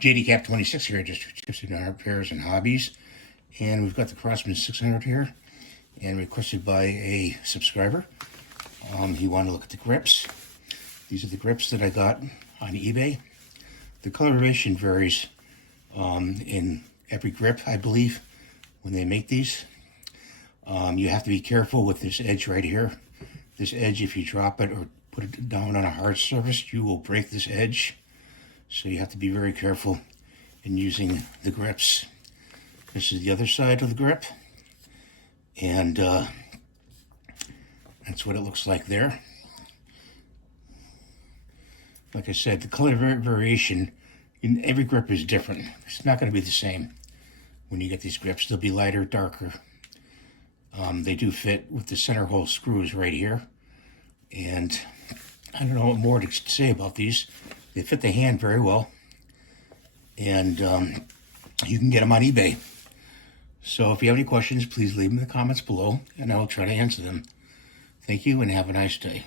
JD Cap 26 here, just tips in our repairs and hobbies. And we've got the Crosman 600 here, and requested by a subscriber. He wanted to look at the grips. These are the grips that I got on eBay. The coloration varies in every grip, I believe, when they make these. You have to be careful with this edge right here. This edge, if you drop it or put it down on a hard surface, you will break this edge. So you have to be very careful in using the grips. This is the other side of the grip, and that's what it looks like there. Like I said, the color variation in every grip is different. It's not going to be the same when you get these grips. They'll be lighter, darker. They do fit with the center hole screws right here. And I don't know what more to say about these. They fit the hand very well. And you can get them on eBay. So if you have any questions, please leave them in the comments below, and I will try to answer them. Thank you, and have a nice day.